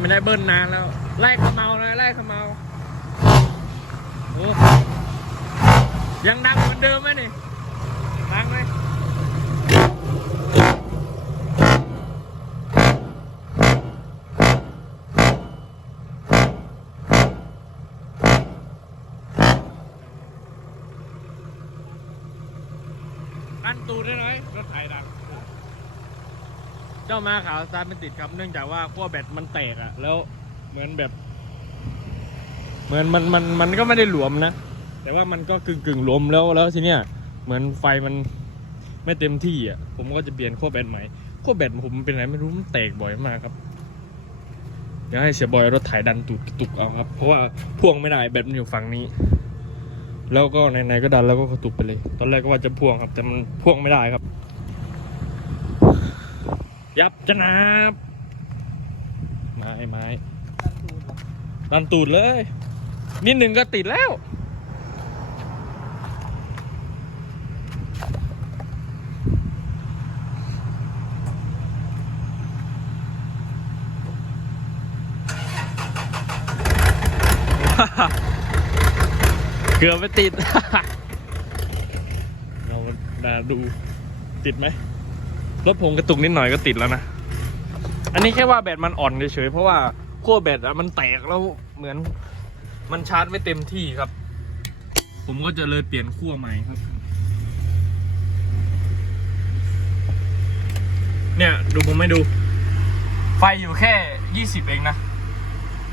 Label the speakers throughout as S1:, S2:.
S1: ไม่ได้เบิ้ลนานแล้ว ไล่ขมเมาเลยไล่ขมเมาโอ้ยังดังเหมือนเดิมไหมนี่ดังไหมกันตูดได้เลยรถไถดัง เจ้ามาขาวสตาร์ทไม่ติดครับ เนื่องจากว่าขั้วแบตมันแตกอะแล้วเหมือนแบบ เหมือนมันมันมันก็ไม่ได้หลวมนะ แต่ว่ามันก็กึ่งกึ่งหลวมแล้วแล้วทีเนี้ยเหมือนไฟมันไม่เต็มที่อะผมก็จะเปลี่ยนขั้วแบตใหม่ขั้วแบตผมเป็นไรไม่รู้มันแตกบ่อยมากครับเดี๋ยวให้เสียบอยรถไถดันตุกตุกเอาครับ เพราะว่าพ่วงไม่ได้แบตมันอยู่ฝั่งนี้ แล้วก็ไหนๆก็ดันแล้วก็กระตุกไปเลย ตอนแรกก็ว่าจะพ่วงครับ แต่มันพ่วงไม่ได้ครับ ยับจะนับไม้ไม้ดันตูดเลย นิดหนึ่งก็ติดแล้ว เกือบไม่ติด เรามาดูติดไหม รถผมกระตุกนิดหน่อยก็ติดแล้วนะ อันนี้แค่ว่าแบตมันอ่อนเฉยๆเพราะว่าขั้วแบตอะมันแตกแล้วเหมือนมันชาร์จไม่เต็มที่ครับ ผมก็จะเลยเปลี่ยนขั้วใหม่ครับ เนี่ยดูผมไม่ดู ไฟอยู่แค่ยี่สิบเองนะ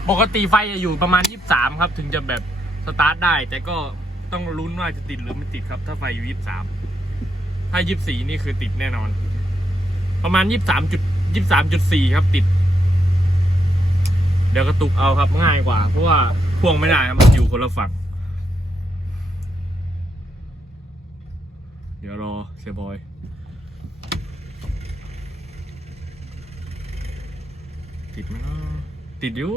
S1: ปกติไฟจะอยู่ประมาณยี่สิบสามครับ ถึงจะแบบสตาร์ทได้ แต่ก็ต้องลุ้นว่าจะติดหรือไม่ติดครับ ถ้าไฟอยู่ยี่สิบสามถ้ายี่สิบสี่นี่คือติดแน่นอน ประมาณยี่สามจุดยี่สามจุดสี่ครับติด เดี๋ยวกระตุกเอาครับง่ายกว่า เพราะว่าพ่วงไม่ได้ครับมันอยู่คนละฝั่ง เดี๋ยวรอเซบอยติดไหมเนาะติดอยู่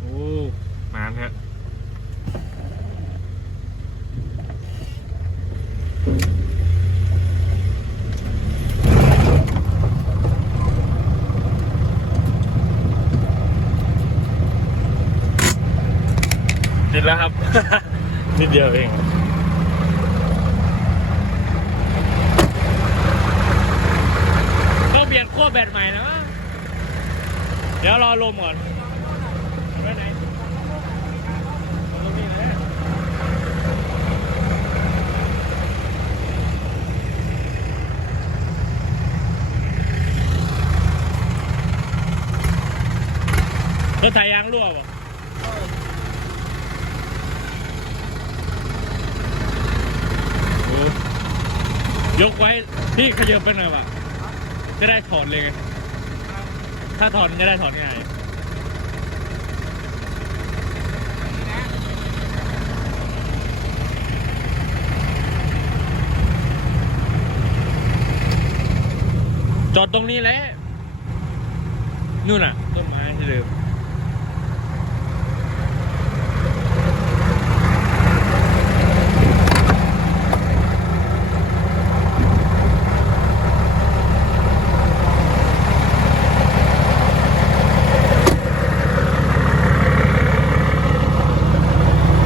S1: โอ้นานฮะติดแล้วครับ นิดเดียวเองก็เปลี่ยนขั้วแบตใหม่นะ เดี๋ยวรอลมก่อนไปไหนเอายรถไถยางรั่วป่ะ ยกไว้พี่ขยับไปหน่อยว่ะจะได้ถอนเลยไงถ้าถอนจะได้ถอนง่ายจอดตรงนี้แหละนู่นน่ะต้นไม้ที่เดิม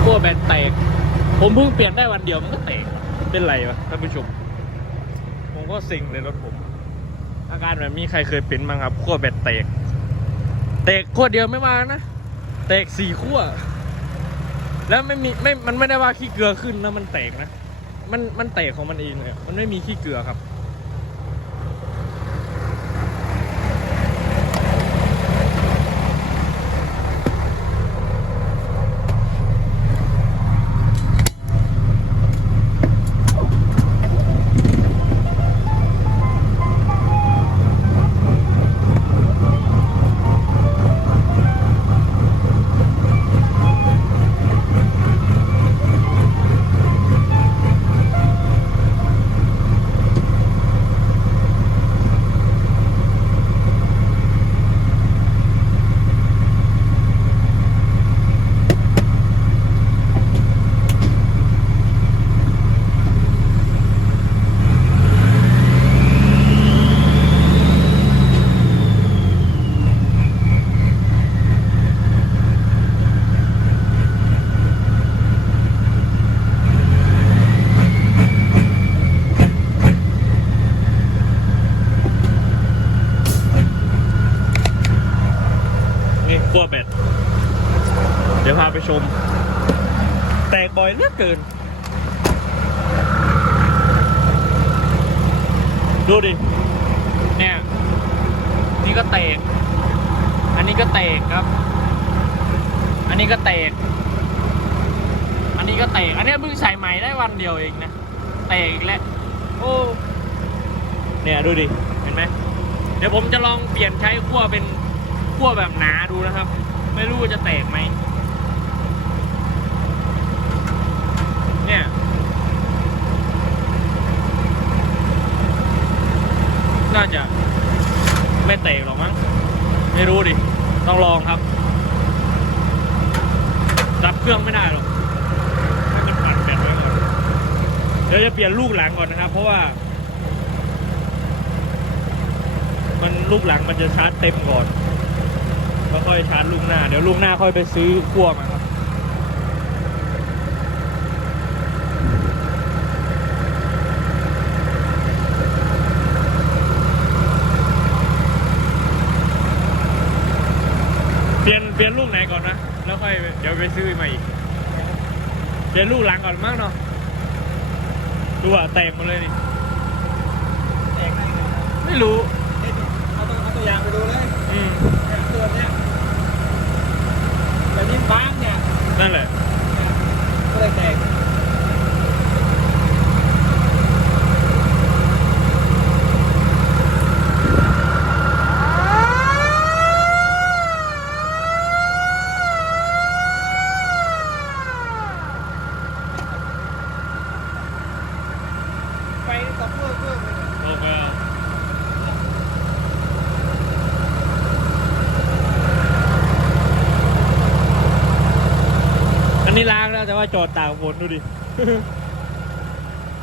S1: ขั้วแบนแตก ผมเพิ่งเปลี่ยนได้วันเดียวมันก็แตกเป็นไรวะท่านผู้ชม ผมก็สิงในรถผม อาการแบบนี้ใครเคยเป็นบ้างครับขั้วแบตแตกแตกขั้วเดียวไม่มานะแตกสี่ขั้วแล้วไม่มีไม่มันไม่ได้ว่าขี้เกลือขึ้นนะมันแตกนะ มันมันแตกของมันเองเลยมันไม่มีขี้เกลือครับ ชม แตกบ่อยเหลือเกิน ดูดิ เนี่ย นี่ก็แตก อันนี้ก็แตกครับ อันนี้ก็แตก อันนี้ก็แตก อันนี้เพิ่งใส่ใหม่ได้วันเดียวเองนะ แตกอีกแล้วโอ้ เนี่ยดูดิ เห็นไหม เดี๋ยวผมจะลองเปลี่ยนใช้ขั้วเป็นขั้วแบบหนาดูนะครับ ไม่รู้จะแตกไหม เนี่ย น่าจะไม่แตกหรอกมั้ง ไม่รู้ดิ ต้องลองครับรับเครื่องไม่ได้หรอกให้มันปั่นแบตไว้ก่อนเดี๋ยวจะเปลี่ยนลูกหลังก่อนนะครับ เพราะว่า มันลูกหลังมันจะชาร์จเต็มก่อนแล้วค่อยชาร์จลูกหน้า เดี๋ยวลูกหน้าค่อยไปซื้อขั้วมาครับ เปลี่ยนเปลี่ยนลูกไหนก่ อนนะ แล้วค่อยเดี๋ยวไปซื้อมาอีกเปลี่ยนลูกหลังก่อนมั้งเนาะดูอะแตกหมดเลยนี่
S2: แตกไหนกันครับ
S1: ไม่รู้
S2: เอ้ยเอาตัวเอาตัวอย่างไปดูเลย
S1: อืม
S2: เนี่ยตัวเนี้ยแต่นี่บ้างเนี่ย
S1: นั่นแหละ
S2: ก็เลยแตก ไฟกับเพื่อเพื่อเลย
S1: โอเคเอาอันนี้ล้างแล้วแต่ว่า จอดตากฝนดูดิ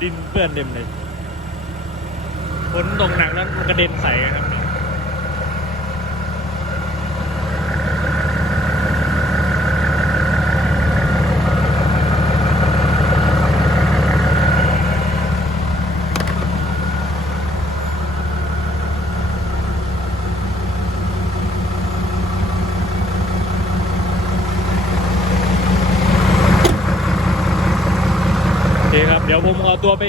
S1: ดินเปื้อนเต็มเลยฝนตกหนักแล้วมันกระเด็นใส่ครับเนี่ยโอเคครับ เดี๋ยวผมขอ ตัวไป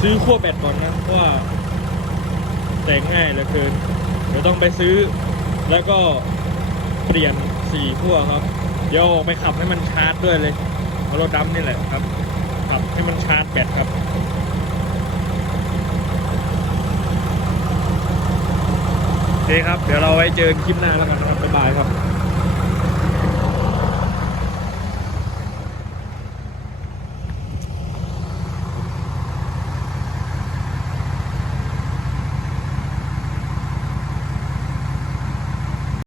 S1: ซื้อขั้วแบตก่อนนะเพราะว่าแต่งง่ายเหลือเกินเดี๋ยวต้องไปซื้อแล้วก็เปลี่ยนสี่ขั้วครับเดี๋ยวออกไปขับให้มันชาร์จด้วยเลยเอารถดำนี่แหละครับขับให้มันชาร์จแบตครับโอเคครับ เดี๋ยวเราไว้เจอกันคลิปหน้าแล้วกันครับบ๊ายบายครับ